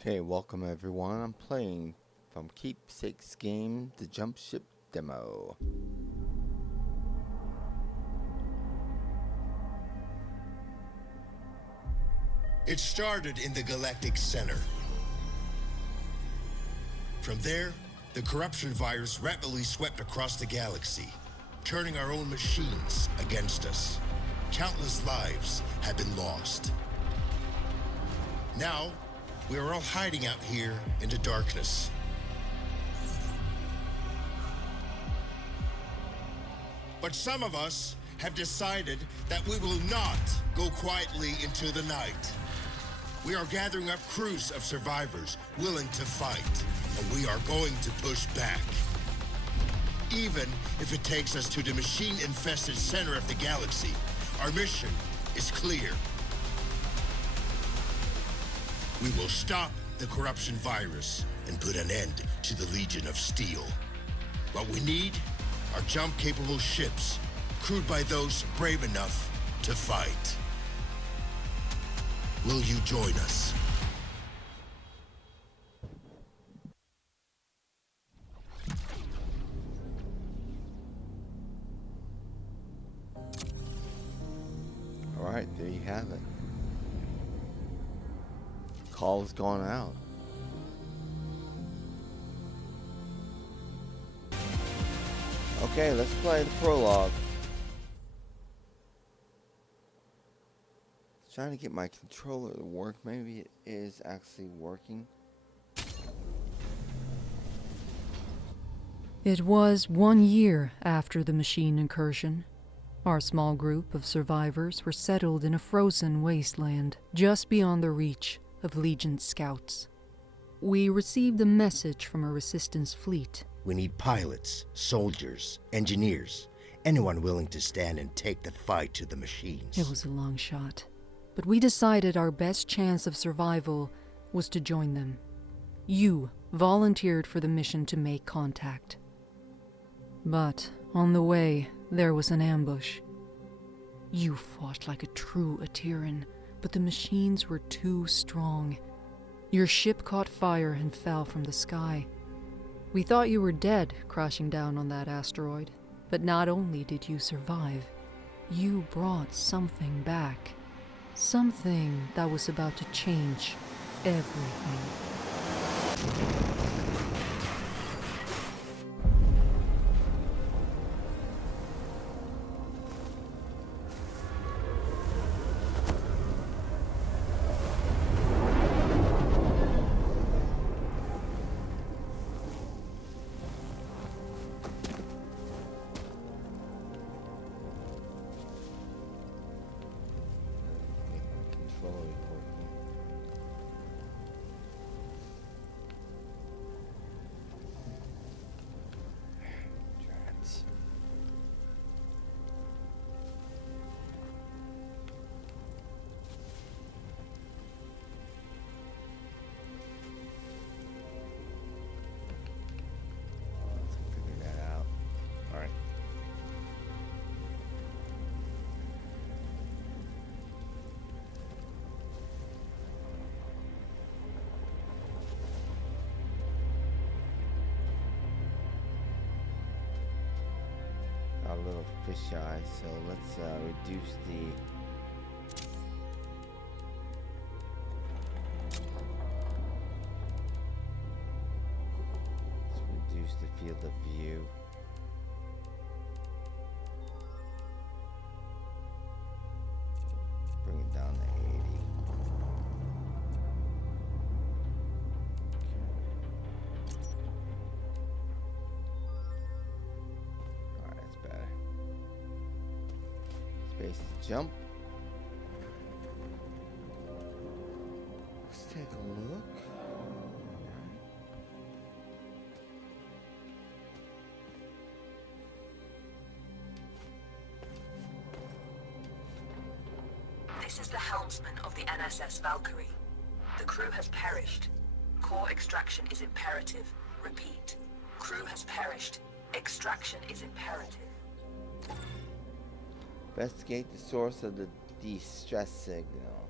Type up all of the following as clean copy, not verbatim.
Okay, welcome everyone. I'm playing from Keepsake's game, the Jump Ship Demo. It started in the Galactic Center. From there, the corruption virus rapidly swept across the galaxy, turning our own machines against us. Countless lives have been lost. Now, we are all hiding out here in the darkness. But some of us have decided that we will not go quietly into the night. We are gathering up crews of survivors willing to fight, and we are going to push back. Even if it takes us to the machine-infested center of the galaxy, our mission is clear. We will stop the corruption virus and put an end to the Legion of Steel. What we need are jump-capable ships, crewed by those brave enough to fight. Will you join us? Alright, there you have it. Call's gone out. Okay, let's play the prologue. Trying to get my controller to work. Maybe it is actually working. It was 1 year after the machine incursion. Our small group of survivors were settled in a frozen wasteland just beyond the reach of Legion scouts. We received a message from a resistance fleet. We need pilots, soldiers, engineers, anyone willing to stand and take the fight to the machines. It was a long shot, but we decided our best chance of survival was to join them. You volunteered for the mission to make contact. But on the way, there was an ambush. You fought like a true Ateran, but the machines were too strong. Your ship caught fire and fell from the sky. We thought you were dead crashing down on that asteroid, but not only did you survive, you brought something back. Something that was about to change everything. A little fisheye, so let's reduce the field of view. Bring it down to 80. Alright, that's better. Space to jump. Let's take a look. This is the helmsman of the NSS Valkyrie. The crew has perished. Core extraction is imperative. Repeat. Crew has perished. Extraction is imperative. Investigate the source of the distress signal.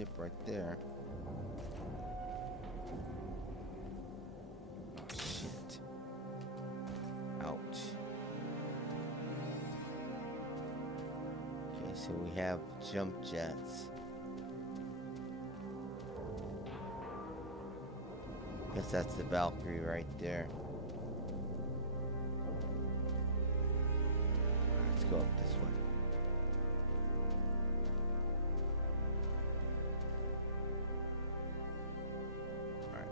ship right there. Oh shit. Ouch. Okay, so we have jump jets. Guess that's the Valkyrie right there. Let's go up this way. Alright.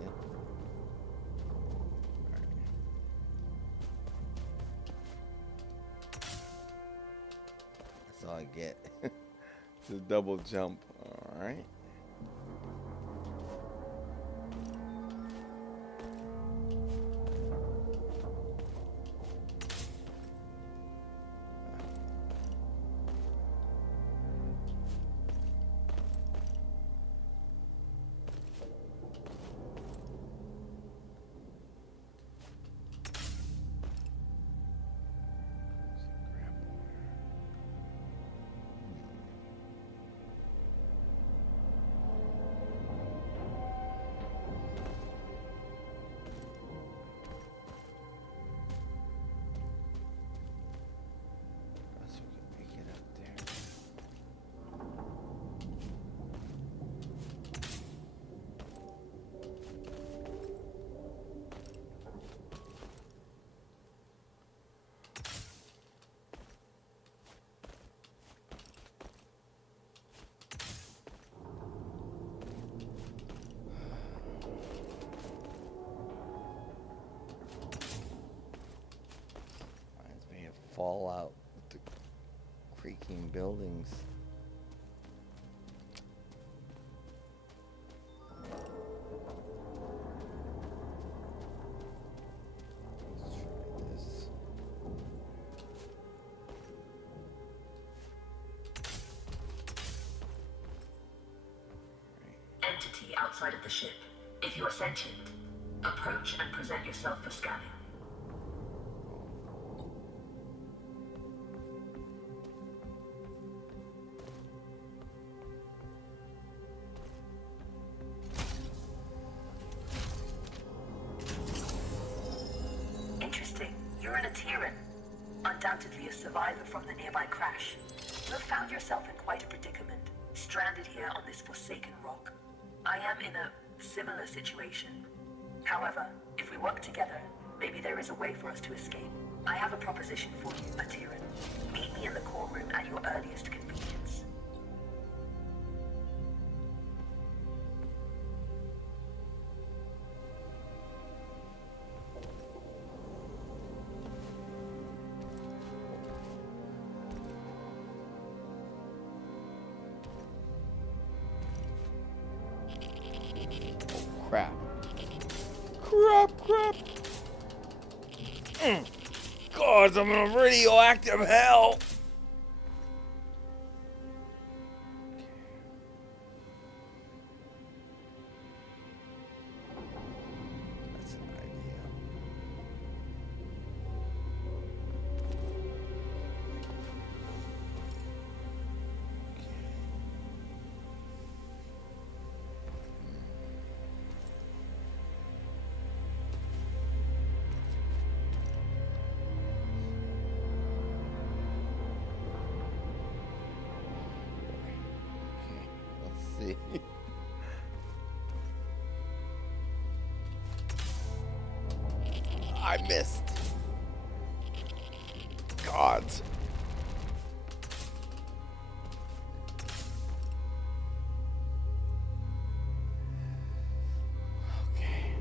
Yep. Alright. That's all I get. It's a double jump. Alright. Fallout with the creaking buildings. Let's try this. Entity outside of the ship. If you are sentient, approach and present yourself for scanning. Undoubtedly a survivor from the nearby crash. You have found yourself in quite a predicament, stranded here on this forsaken rock. I am in a similar situation. However, if we work together, maybe there is a way for us to escape. I have a proposition for you, Atiran. Meet me in the core room at your earliest convenience. Crap. God, I'm in a radioactive hell. That's an idea. See. I missed. God. Okay.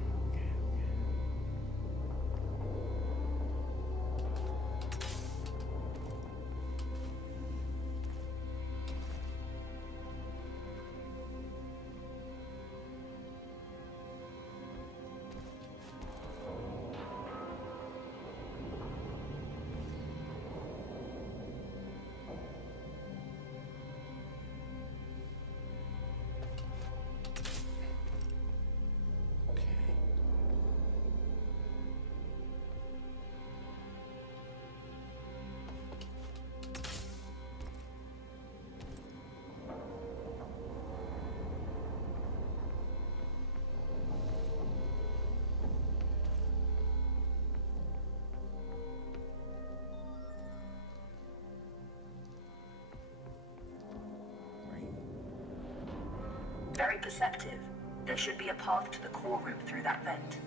Very perceptive. There should be a path to the core room through that vent.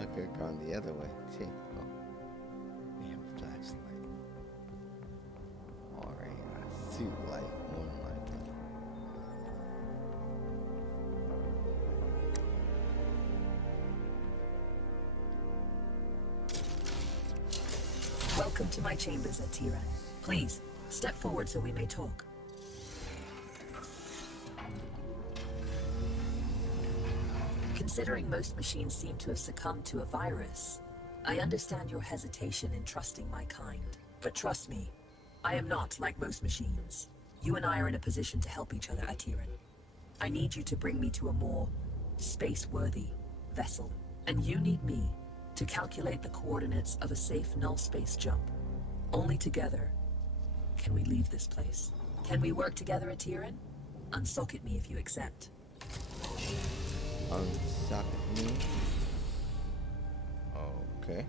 I could have gone the other way. See? Oh. Damn flashlight. Alright, a suit light, one light. Welcome to my chambers, Atiran. Please, step forward so we may talk. Considering most machines seem to have succumbed to a virus, I understand your hesitation in trusting my kind. But trust me, I am not like most machines. You and I are in a position to help each other, Atiran. I need you to bring me to a more space-worthy vessel, and you need me to calculate the coordinates of a safe null space jump. Only together can we leave this place. Can we work together, Atiran? Unsocket me if you accept. Unsocket me? Okay.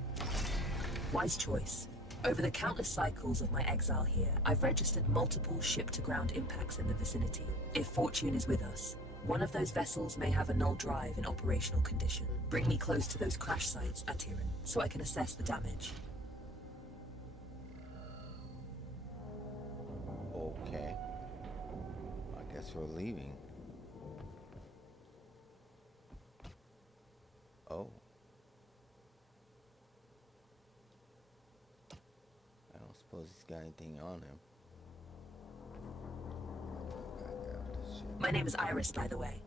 Wise choice. Over the countless cycles of my exile here, I've registered multiple ship-to-ground impacts in the vicinity. If fortune is with us, one of those vessels may have a null drive in operational condition. Bring me close to those crash sites, Atiran, so I can assess the damage. Okay. I guess we're leaving. Oh. I don't suppose he's got anything on him. My name is Iris, by the way.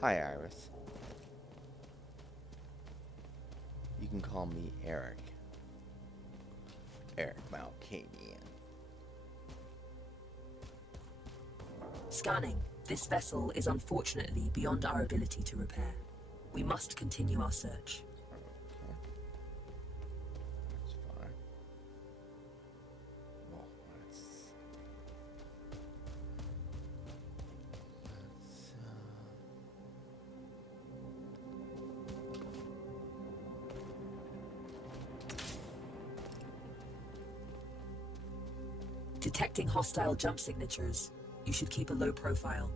Hi, Iris. You can call me Erik. Erik Malkavian. Scanning. This vessel is unfortunately beyond our ability to repair. We must continue our search. Okay. That's fine. Well, let's Detecting hostile jump signatures. You should keep a low profile.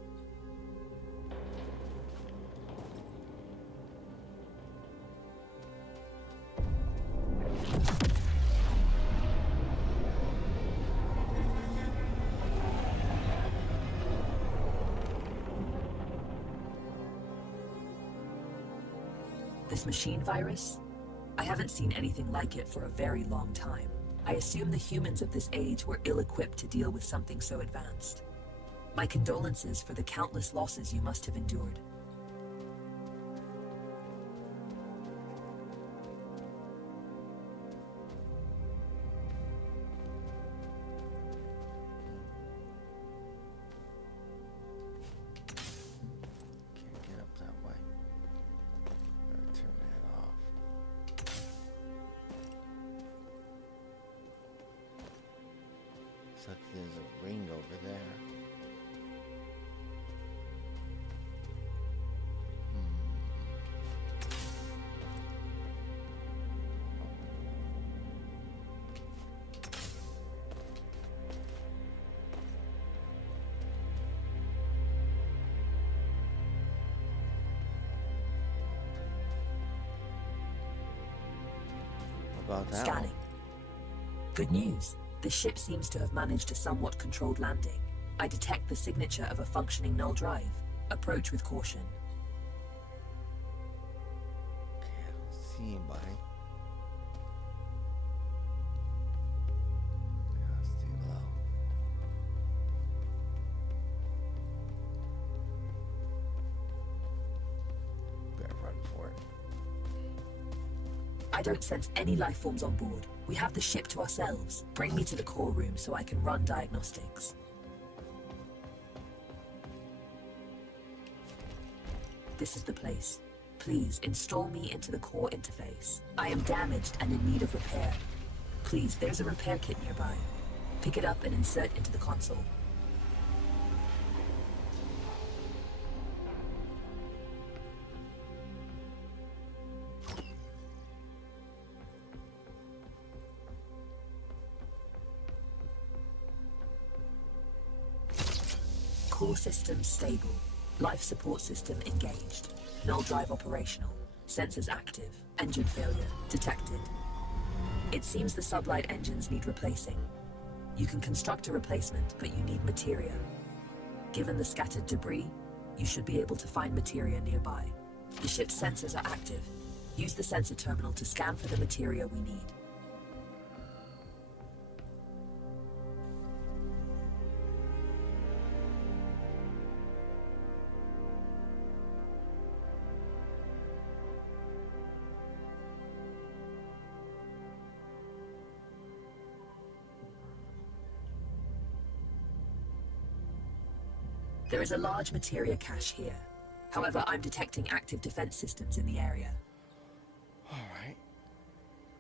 This machine virus? I haven't seen anything like it for a very long time. I assume the humans of this age were ill-equipped to deal with something so advanced. My condolences for the countless losses you must have endured. can't get up that way. Gotta turn that off. Looks like there's a ring over there. About that Scanning. Good news. The ship seems to have managed a somewhat controlled landing. I detect the signature of a functioning null drive. Approach with caution. Okay, I don't see anybody. Yeah, it's too low. Better run for it. I don't sense any life forms on board. We have the ship to ourselves. Bring me to the core room so I can run diagnostics. This is the place. Please install me into the core interface. I am damaged and in need of repair. Please, there's a repair kit nearby. Pick it up and insert into the console. Core systems stable. Life support system engaged. Null drive operational. Sensors active. Engine failure detected. It seems the sublight engines need replacing. You can construct a replacement, but you need materia. Given the scattered debris, you should be able to find materia nearby. The ship's sensors are active. Use the sensor terminal to scan for the materia we need. There is a large materia cache here. However, I'm detecting active defense systems in the area. Alright.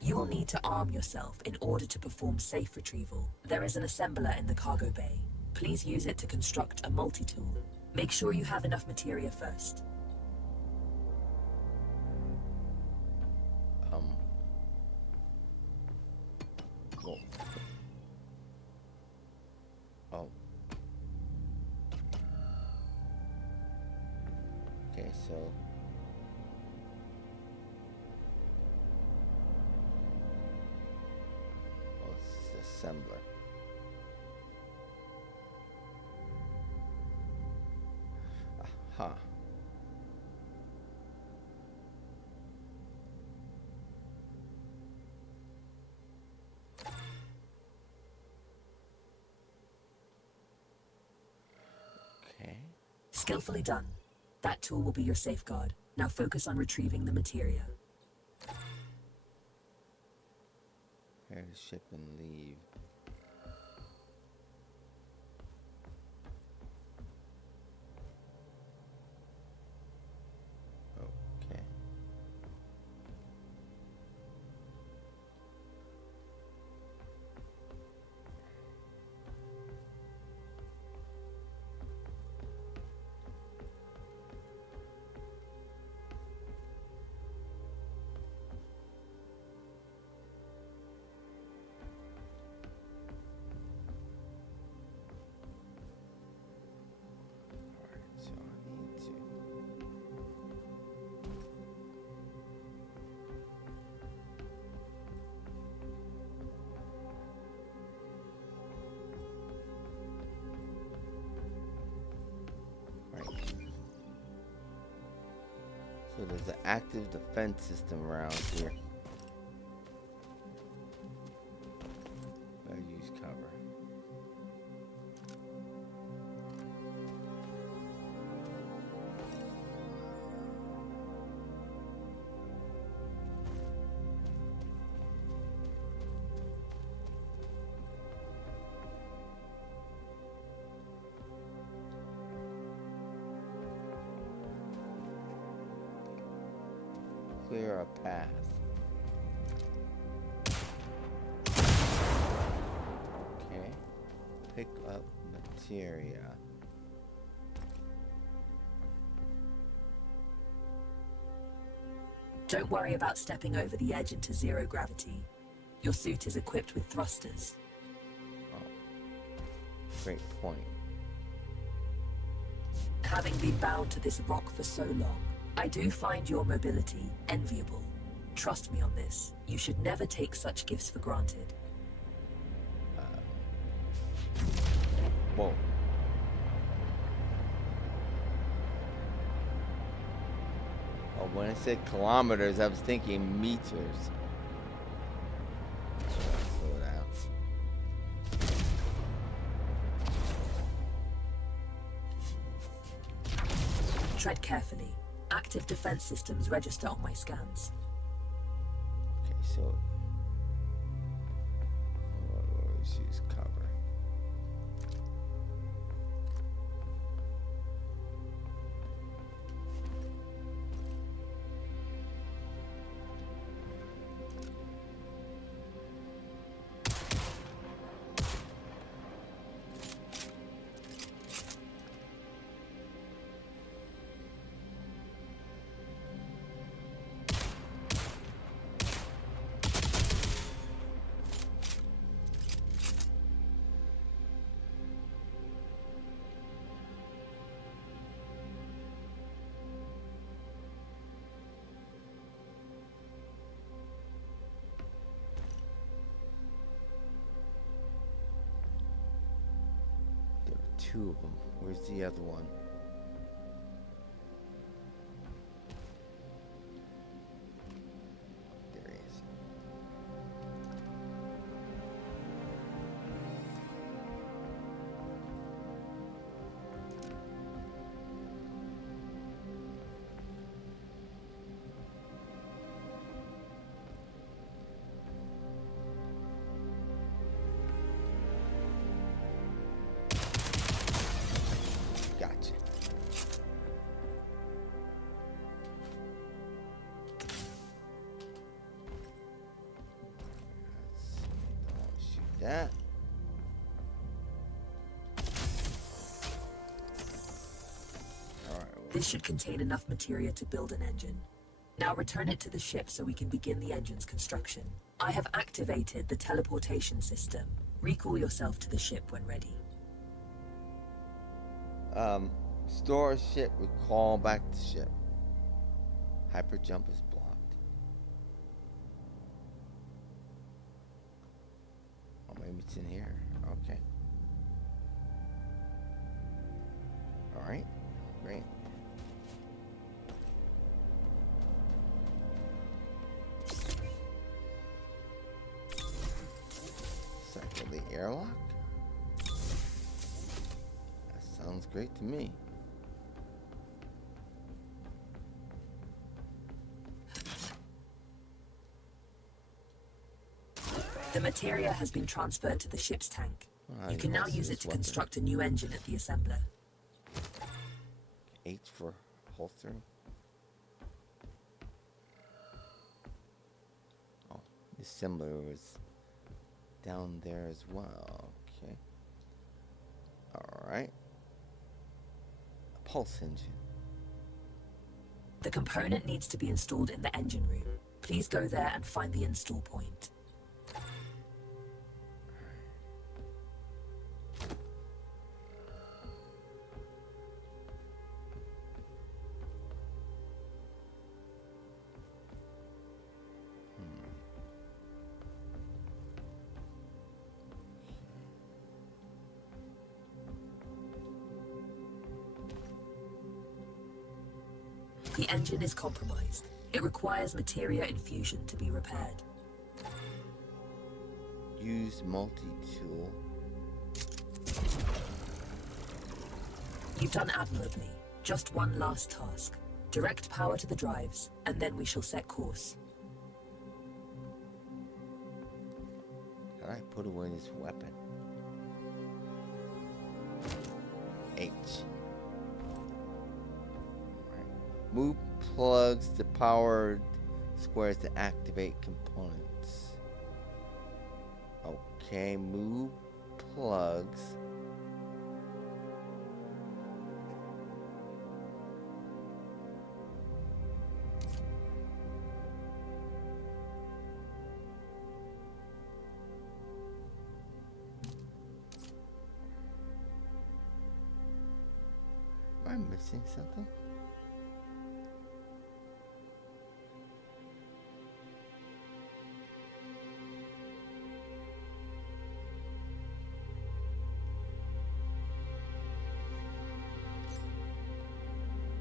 You will need to arm yourself in order to perform safe retrieval. There is an assembler in the cargo bay. Please use it to construct a multi-tool. Make sure you have enough materia first. Cool. Oh. Okay, so it's assembler. Aha. Okay. Skillfully done. That tool will be your safeguard. Now focus on retrieving the materia. Prepare to ship and leave. Okay. So I need to. Right. So there's an active defense system around here. I'll use cover. Clear a path. Okay. Pick up materia. Don't worry about stepping over the edge into zero gravity. Your suit is equipped with thrusters. Oh. Great point. Having been bound to this rock for so long, I do find your mobility enviable. Trust me on this. You should never take such gifts for granted. Whoa. Oh, when I said kilometers, I was thinking meters. Slow down. Tread carefully. Active defense systems register on my scans. Okay, so let's use cover. two of them. Where's the other one? There he is. Gotcha. Let's shoot that. Alright, This should contain enough materia to build an engine. Now return it to the ship so we can begin the engine's construction. I have activated the teleportation system. Recall yourself to the ship when ready. Store ship, recall back to ship. Hyper jump is blocked. Oh, maybe it's in here. Okay. Alright, great. Cycle the airlock? That sounds great to me. The materia has been transferred to the ship's tank. Oh, You can now use it to construct a new engine at the assembler. H for holstering. Oh, the assembler was down there as well. Okay. Alright. A pulse engine. The component needs to be installed in the engine room. Please go there and find the install point. The engine is compromised. It requires materia infusion to be repaired. Use multi-tool. You've done admirably. Just one last task. Direct power to the drives, and then we shall set course. How do I put away this weapon? H. Move plugs to powered squares to activate components. Okay, move plugs. Am I missing something?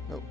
Nope.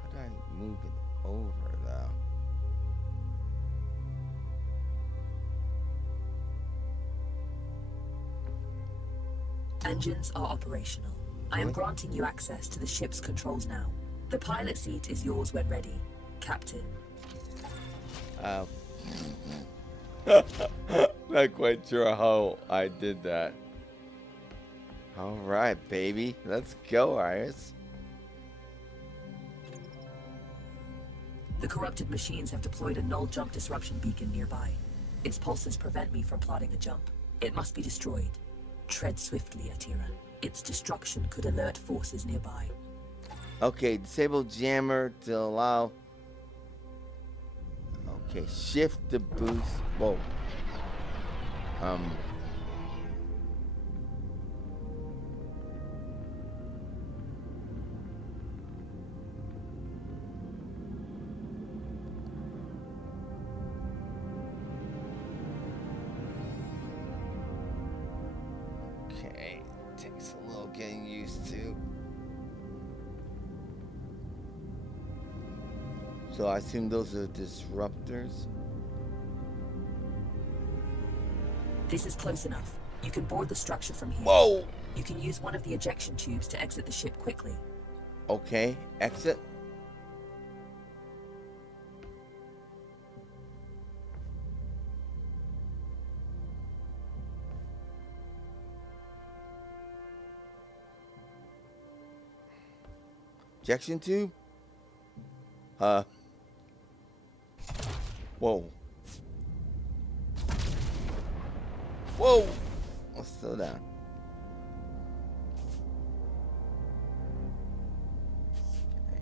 How do I move it over though? Engines are operational. I am granting you access to the ship's controls now. The pilot seat is yours when ready, Captain. Not quite sure how I did that. Alright, baby. Let's go, Iris. The corrupted machines have deployed a null jump disruption beacon nearby. Its pulses prevent me from plotting a jump. It must be destroyed. Tread swiftly, Atira. Its destruction could alert forces nearby. Okay, disable jammer to allow. Okay, shift to boost. Whoa. Okay, takes a little getting used to. So I assume those are disruptors. This is close enough. You can board the structure from here. Whoa! You can use one of the ejection tubes to exit the ship quickly. Okay, exit. Ejection tube? Whoa. Whoa! Let's slow down. Okay.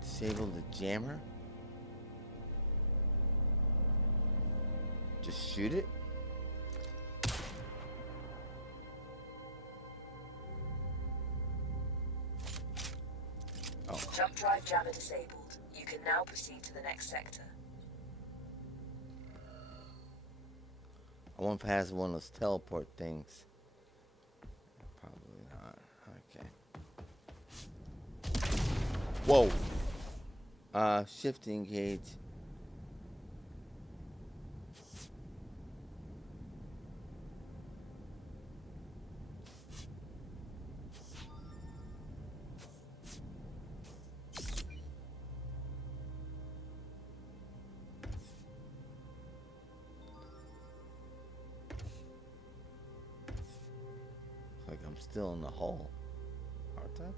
Disable the jammer. Just shoot it. Oh. Jump drive jammer disabled. You can now proceed to the next sector. I wonder if it has one of those teleport things. Probably not. Okay. Whoa. Shift engage. Like I'm still in the hole, aren't I?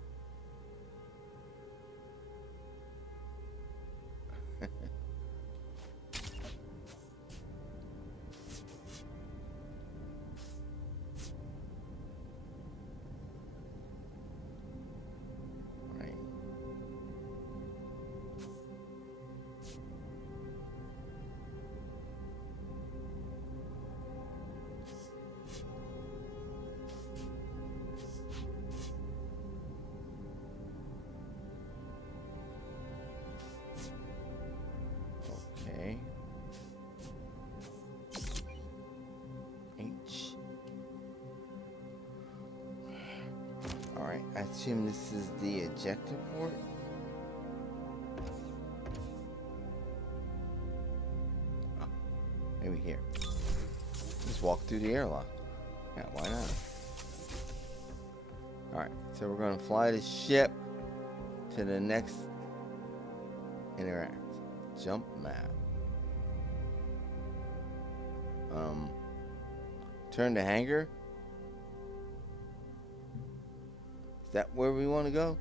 Right. Okay. H. Alright, I assume this is the ejector port. Oh, maybe here. Just walk through the airlock. Yeah, why not? Alright, so we're gonna fly the ship to the next interact. Jump map. Turn to hangar. Is that where we want to go?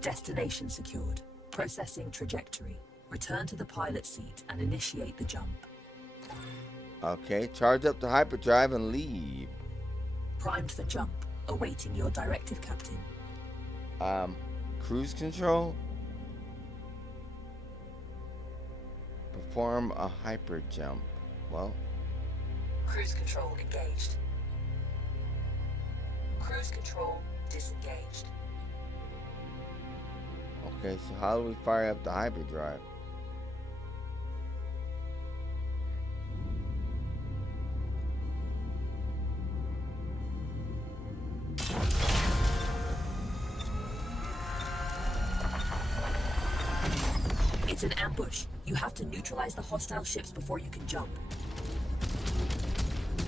Destination secured. Processing trajectory. Return to the pilot seat and initiate the jump. Okay, charge up the hyperdrive and leave. Primed for jump. Awaiting your directive, Captain. Cruise control. Perform a hyper jump. Well, Cruise control engaged. Cruise control disengaged. okay, so how do we fire up the hyperdrive? It's an ambush. You have to neutralize the hostile ships before you can jump.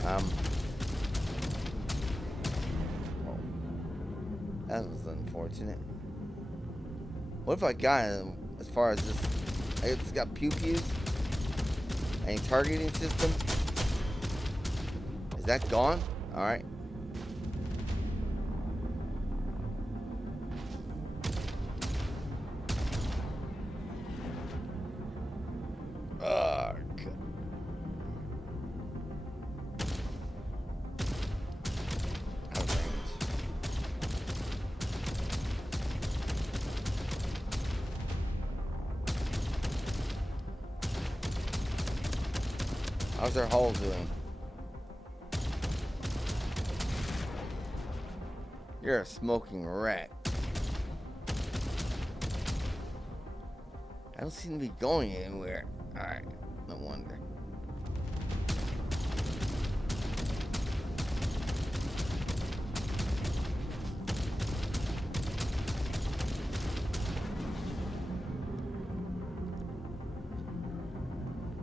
Oh, that was unfortunate. What if I got him as far as this? It's got pew-pews? Any targeting system? Is that gone? Alright. How's their hull doing? You're a smoking wreck. I don't seem to be going anywhere. Alright, no wonder.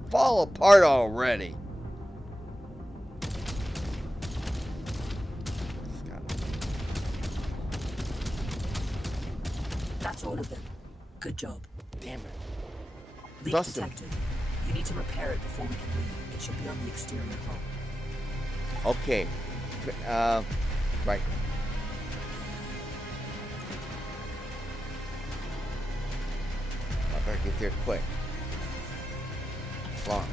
Fall apart already. That's all of them. Good job. Damn it. Leak Dustin. detected. You need to repair it before we can leave. It should be on the exterior hull. Okay. Right. I better get there quick. Launch.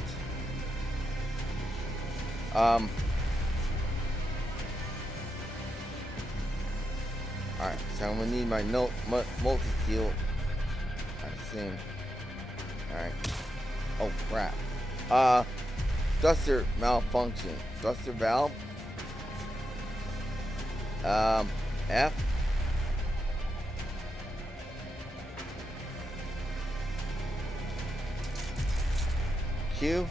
Alright, so I'm gonna need my multi-fuel. I assume. Alright. Oh crap. Thruster malfunction. Thruster valve. F. Q.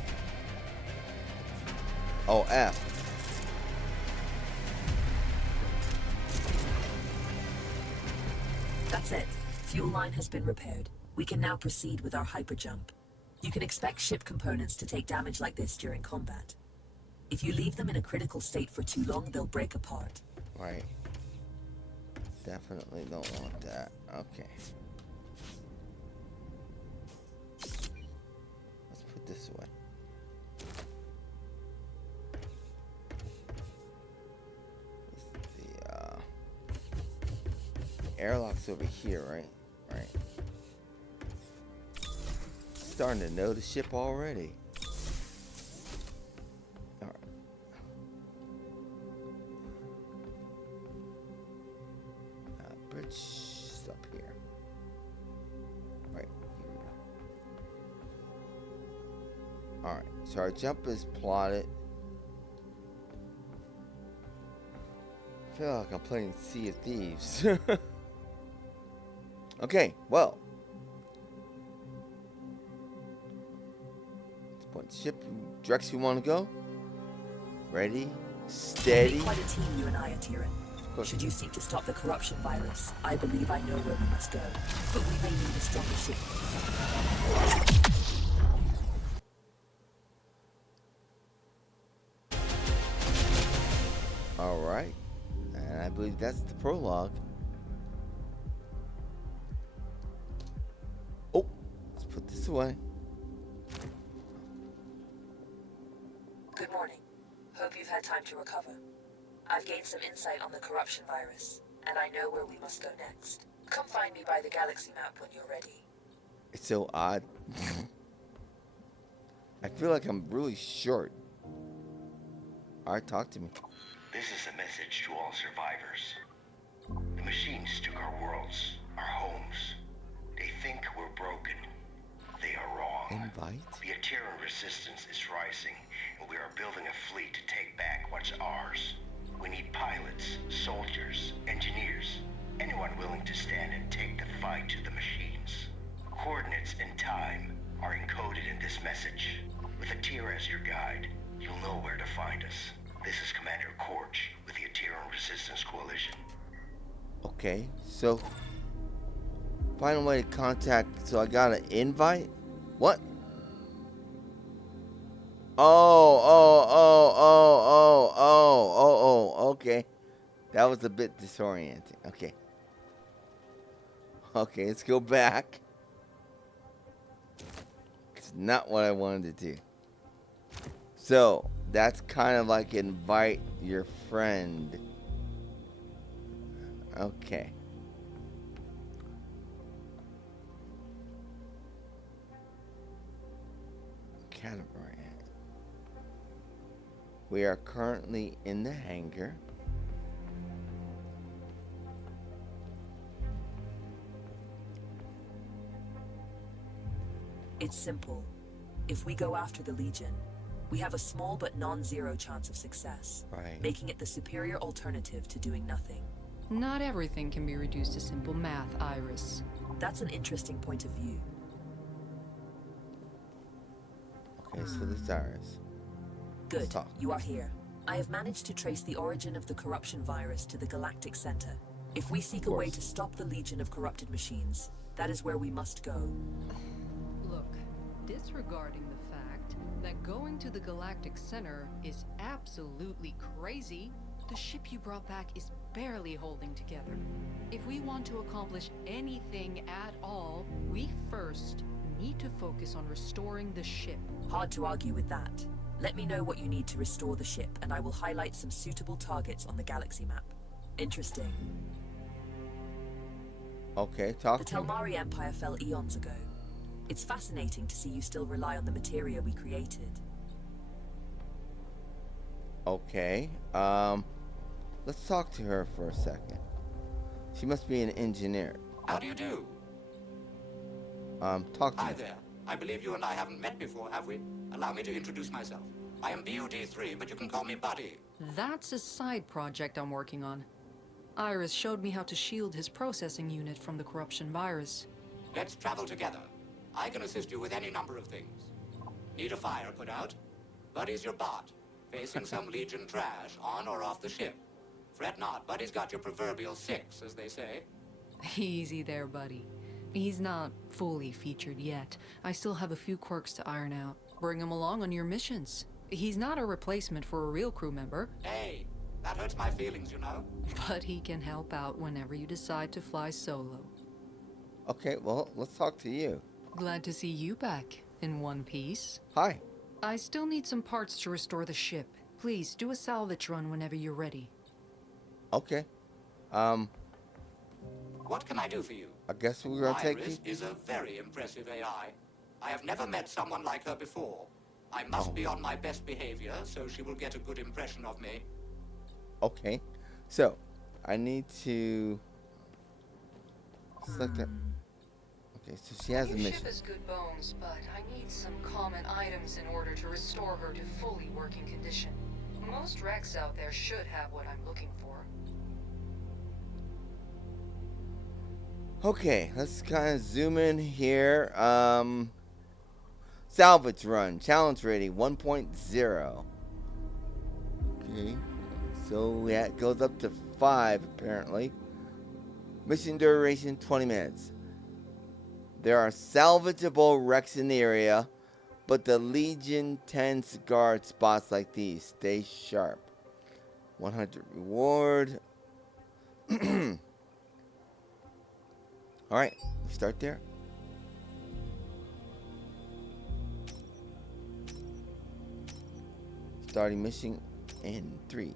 Oh, F. That's it. Fuel line has been repaired. We can now proceed with our hyperjump. You can expect ship components to take damage like this during combat. If you leave them in a critical state for too long, they'll break apart. Right. Definitely don't want that. Okay. Let's put this away. The airlock's over here, right? Right. Starting to know the ship already. Alright. Bridge up here. Right, here we go. Alright, so our jump is plotted. I feel like I'm playing Sea of Thieves. Okay, well. Let's point the ship direction we want to go. Ready, steady. Quite a team, you and I, Atiran. Should you seek to stop the corruption virus, I believe I know where we must go. But we may need a stronger ship. Alright. And I believe that's the prologue. Oh, let's put this away. Good morning. Hope you've had time to recover. I've gained some insight on the corruption virus, and I know where we must go next. Come find me by the galaxy map when you're ready. It's so odd. I feel like I'm really short. Alright, talk to me. This is a message to all survivors. The machines took our worlds, our homes. They think we're broken. They are wrong. Invite? The Atiran resistance is rising, and we are building a fleet to take back what's ours. We need pilots, soldiers, engineers, anyone willing to stand and take the fight to the machines. Coordinates and time are encoded in this message. With Atira as your guide, you'll know where to find us. This is Commander Korch with the Atiran Resistance Coalition. Okay, so find a way to contact. So I got an invite? What? Oh, okay. That was a bit disorienting. Okay. Okay, let's go back. It's not what I wanted to do. So, that's kind of like invite your friend. Okay. Catamaran. We are currently in the hangar. It's simple. If we go after the Legion, We have a small but non-zero chance of success, Right. making it the superior alternative to doing nothing. Not everything can be reduced to simple math, Iris. That's an interesting point of view. Okay, so this is Iris. Good, Stop. you are here. I have managed to trace the origin of the corruption virus to the galactic center. If we seek a way to stop the legion of corrupted machines, that is where we must go. Look, disregarding the fact that going to the galactic center is absolutely crazy, the ship you brought back is barely holding together. If we want to accomplish anything at all, we first need to focus on restoring the ship. Hard to argue with that. Let me know what you need to restore the ship, and I will highlight some suitable targets on the galaxy map. Interesting. Okay, talk The to me. Telmari Empire fell eons ago. It's fascinating to see you still rely on the materia we created. Okay, let's talk to her for a second. She must be an engineer. How do you do? Talk to Hi me. there. I believe you and I haven't met before, have we? Allow me to introduce myself. I am BUD3, but you can call me Buddy. That's a side project I'm working on. Iris showed me how to shield his processing unit from the corruption virus. Let's travel together. I can assist you with any number of things. Need a fire put out? Buddy's your bot, facing some Legion trash on or off the ship. Fret not, Buddy's got your proverbial 6, as they say. Easy there, buddy. He's not fully featured yet. I still have a few quirks to iron out. Bring him along on your missions. He's not a replacement for a real crew member, Hey, that hurts my feelings, you know. but he can help out whenever you decide to fly solo. Okay, well, let's talk to you. Glad to see you back in one piece. Hi. I still need some parts to restore the ship. Please do a salvage run whenever you're ready. Okay. What can I do for you? I guess we're gonna take Iris you. is a very impressive AI. I have never met someone like her before. I must be on my best behavior, so she will get a good impression of me. Okay. So, I need to select that. Okay, so she has a Your mission. ship has good bones, but I need some common items in order to restore her to fully working condition. Most wrecks out there should have what I'm looking for. Okay, let's kind of zoom in here. Salvage run, challenge rating 1.0. Okay, so that goes up to 5 apparently. Mission duration 20 minutes. There are salvageable wrecks in the area, but the Legion tends to guard spots like these. Stay sharp. 100 reward. Alright, we start there. Starting mission in 3.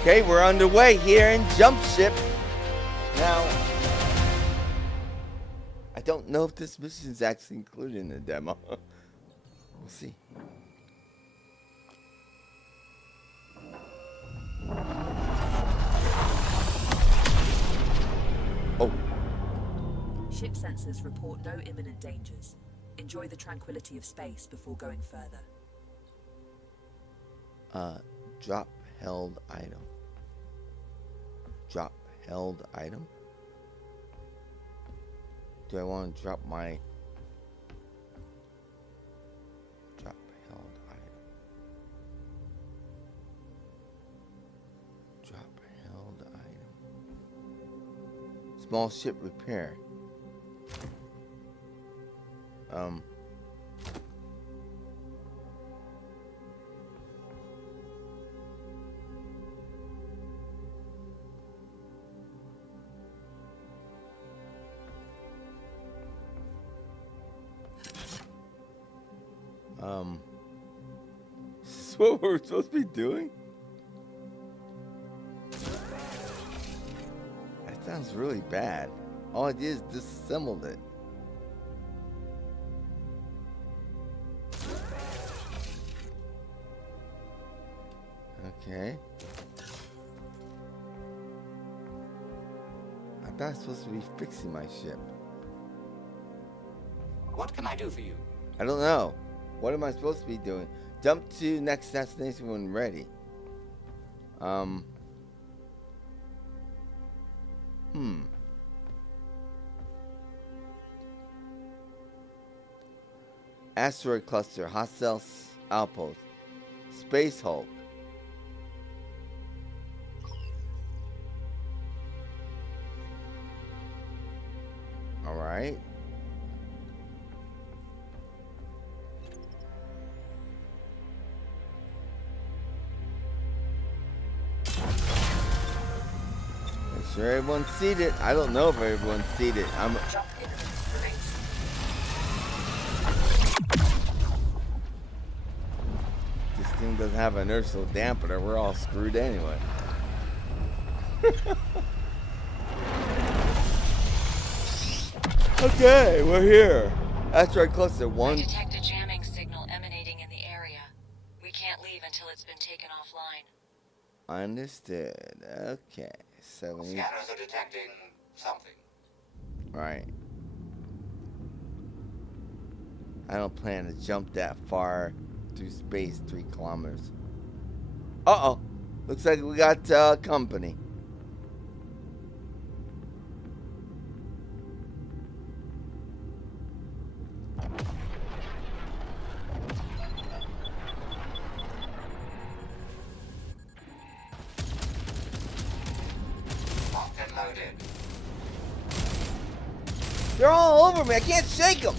Okay, we're underway here in Jump Ship. Now, I don't know if this mission is actually included in the demo. We'll see. Oh, Ship sensors report no imminent dangers. Enjoy the tranquility of space before going further. drop held item. Drop held item? Do I want to drop my drop held item? Drop held item. Small ship repair. Is this what we're supposed to be doing? That sounds really bad. All I did is disassembled it. Okay. I thought I was supposed to be fixing my ship. What can I do for you? I don't know. What am I supposed to be doing? Jump to next destination when ready. Asteroid cluster, hostile outpost, Space Hulk. All right. Make sure everyone's seated. I don't know if everyone's seated. Jump imminent. Remain This thing doesn't have an inertial dampener. We're all screwed anyway. Okay, we're here. Asteroid cluster I one. detect a jamming signal emanating in the area. We can't leave until it's been taken offline. Understood. Okay. 70. Scanners are detecting something. Right. I don't plan to jump that far through space, 3 kilometers. Uh-oh. Looks like we got company. Locked and loaded. They're all over me. I can't shake them.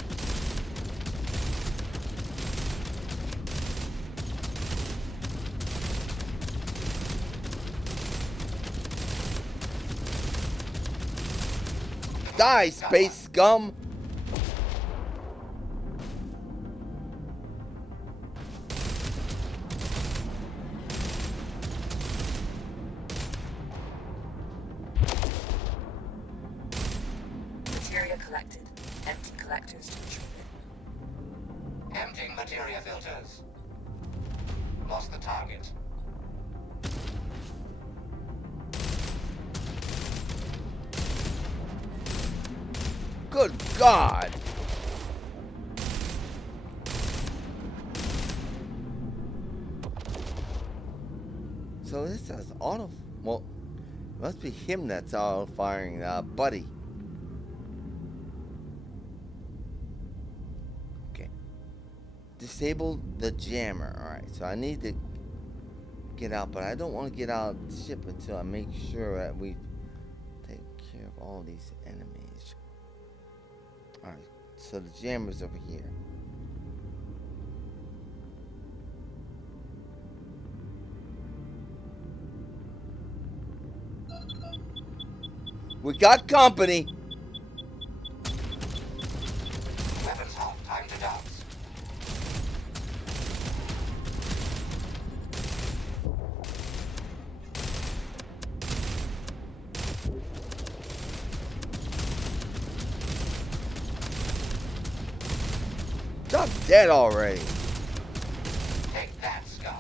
Die, space scum. Materia collected. Empty collectors to retrieve it. Emptying materia filters. Lost the target. Good God. So this has auto. Well, it must be him that's auto firing, buddy. Okay. Disable the jammer. Alright, so I need to get out, but I don't want to get out of the ship until I make sure that we take care of all these enemies. Alright, so the jammer's over here. We got company. Weapons off. Time to dance. Drop dead already. Take that, scum.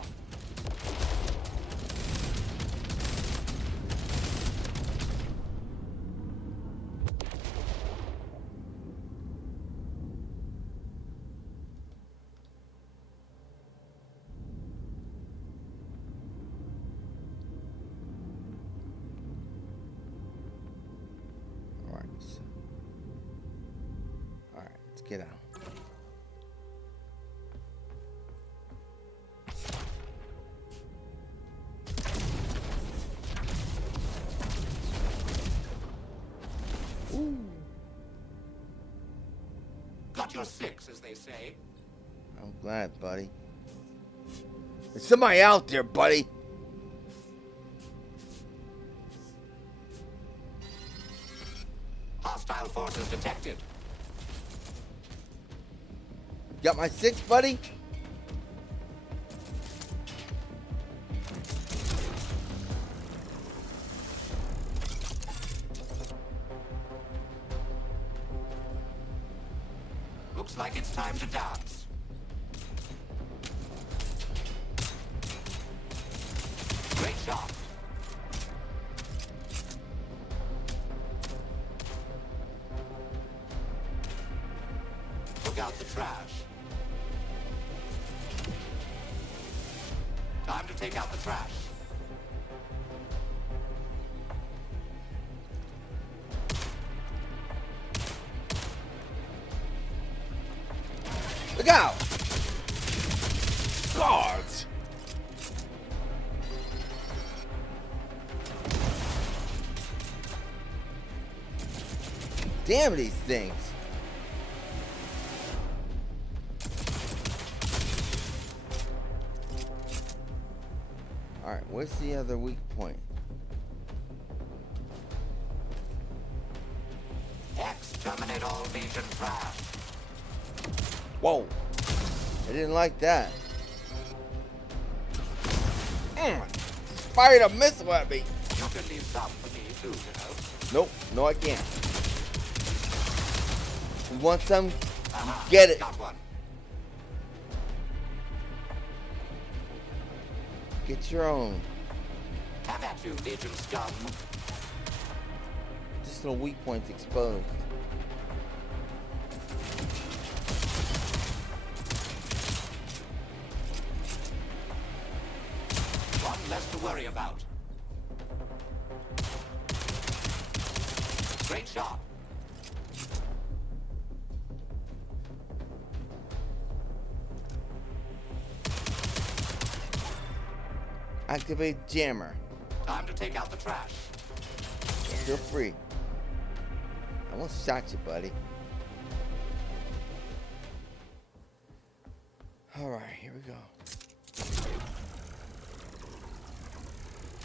Alright. Alright, let's get out. Got your 6, as they say. I'm glad, buddy. There's somebody out there, buddy. Hostile forces detected. Got my 6, buddy? Looks like it's time to dance. Great shot. out the trash. Time to take out the trash. Look out! Guards! Damn these things! Alright, where's the other weak point? Exterminate all Legion trash. Whoa! I didn't like that. Fired a missile at me! You can leave some for me too, you know. Nope, no I can't. You want some? Get it! Got one. Get your own. Have at you, Legion scum. Just little weak points exposed. One less to worry about. Great shot. Activate jammer. Time to take out the trash. Feel free. I almost shot you, buddy. Alright, here we go.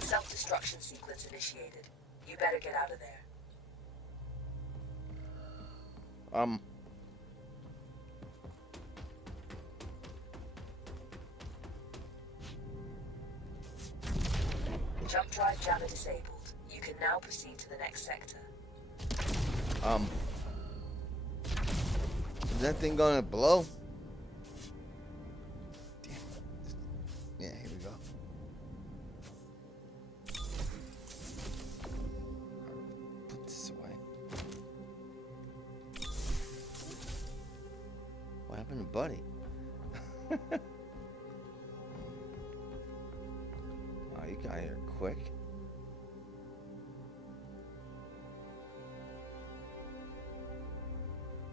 Self-destruction sequence initiated. You better get out of there. Jump drive jammer disabled. You can now proceed to the next sector. Is that thing gonna blow? Damn it. Yeah, here we go. Put this away. What happened to Buddy? Oh, you got here quick.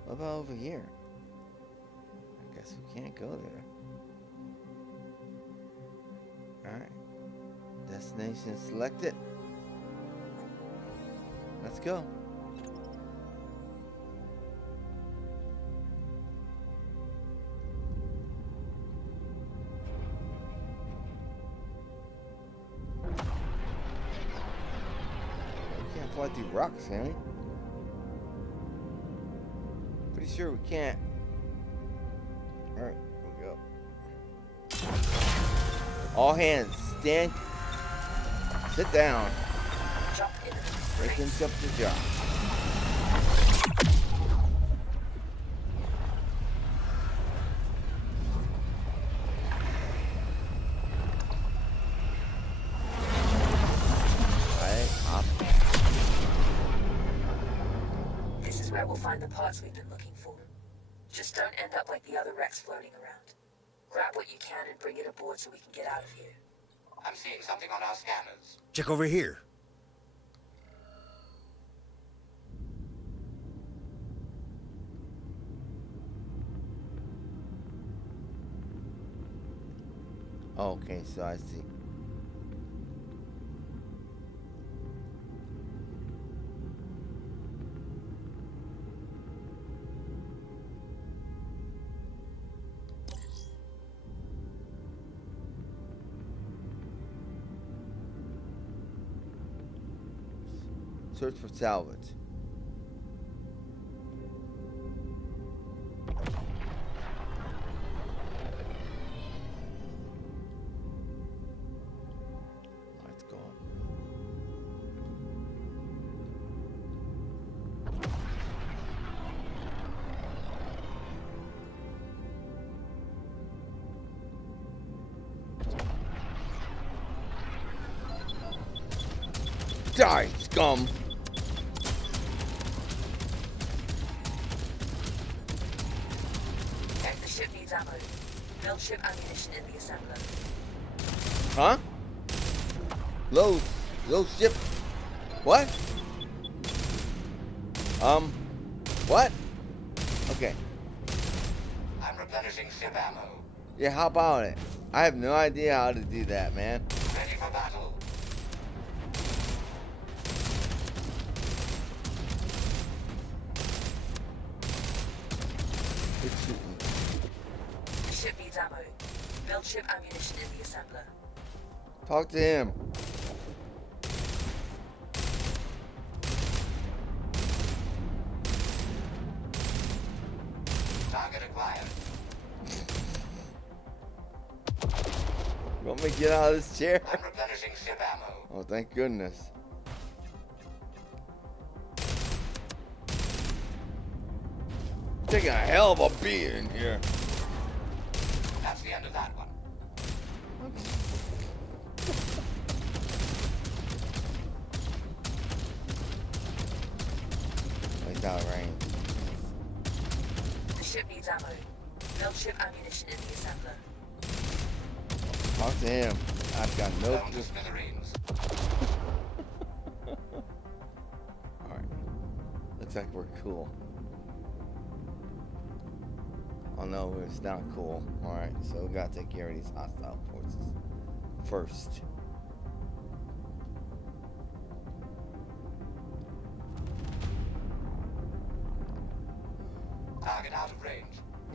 What about over here? I guess we can't go there. Alright. Destination selected. Let's go. We can't fly through rocks, can we? Pretty sure we can't. Alright, here we go. All hands, stand. Sit down. Jump in. Make them jump the job. Alright, up. This is where we'll find the parts we've been looking for. Just don't end up like the other wrecks floating around. Grab what you can and bring it aboard so we can get out of here. I'm seeing something on our scanners. Check over here. Okay, so I see. Search for salvage. Let's go. Die, scum! Build ship ammunition in the assembler. Huh? Low ship. What? What? Okay. I'm replenishing ship ammo. Yeah, how about it? I have no idea how to do that, man. Ready for battle. It's shooting. The ship needs ammo. Build ship ammunition in the assembler. Talk to him. Target acquired. You want me to get out of this chair? I'm replenishing ship ammo. Oh, thank goodness. Taking a hell of a beat in here. That's the end of that one. He's out of range. The ship needs ammo. Build ship ammunition in the assembler. Talk to him. I've got no Down to clue. smithereens. Alright. Looks like we're cool. Oh no, it's not cool. Alright, so we gotta take care of these hostile forces first. Target out of range.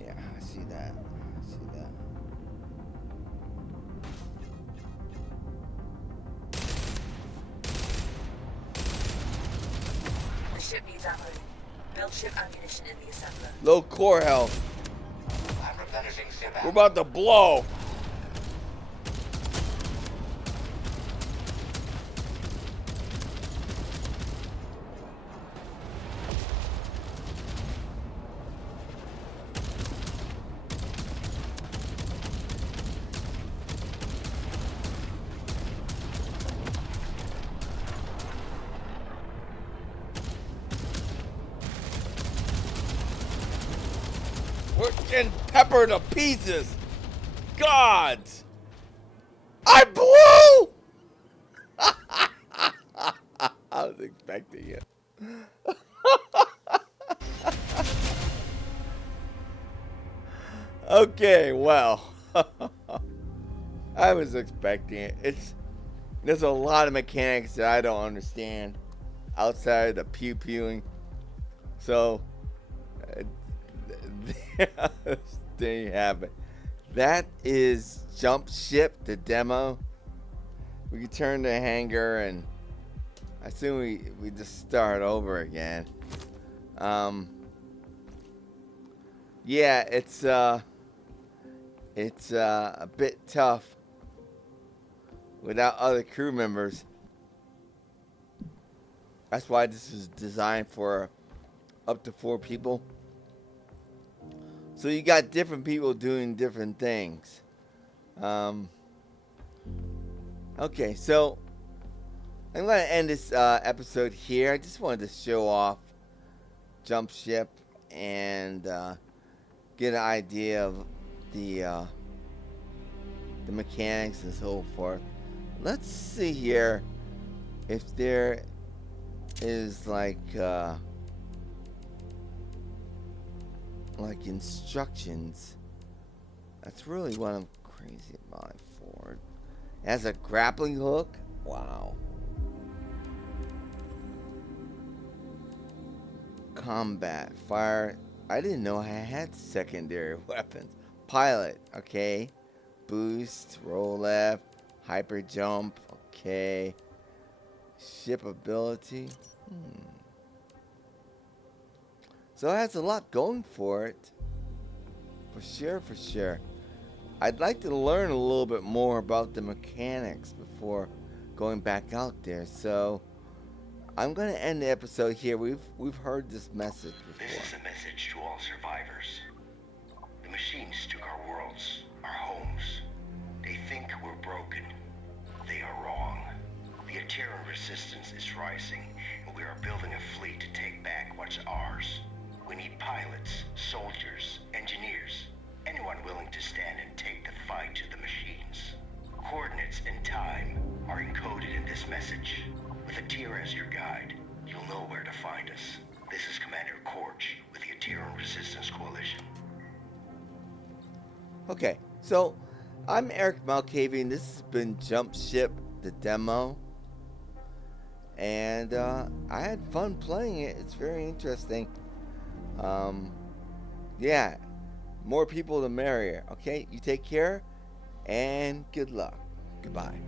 Yeah, I see that. I see that. The ship needs ammo. Build ship ammunition in the assembler. Low core health. I'm replenishing ship ammo. We're about to blow. We're getting peppered to pieces. God. I blew. I was expecting it. Okay, well. I was expecting it. There's a lot of mechanics that I don't understand outside of the pew-pewing. So, there you have it. That is Jump Ship, the demo. We can turn the hangar and I assume we just start over again. Yeah, it's a bit tough without other crew members. That's why this is designed for up to 4 people. So you got different people doing different things. Okay, so I'm going to end this episode here. I just wanted to show off Jump Ship and get an idea of the mechanics and so forth. Let's see here if there is like instructions. That's really what I'm crazy about Ford. It has a grappling hook. Wow. Combat fire. I didn't know I had secondary weapons. Pilot. Okay. Boost. Roll left. Hyper jump. Okay. Ship ability. So it has a lot going for it. For sure. I'd like to learn a little bit more about the mechanics before going back out there. So I'm going to end the episode here. We've heard this message before. This is a message to all survivors. The machines took our worlds, our homes. They think we're broken. They are wrong. The Terran resistance is rising, and we are building a fleet to take back what's ours. We need pilots, soldiers, engineers, anyone willing to stand and take Resistance Coalition. Okay, so I'm Erik Malkavian. This has been Jump Ship, the demo. And I had fun playing it. It's very interesting. Yeah, more people the merrier. Okay, you take care and good luck. Goodbye.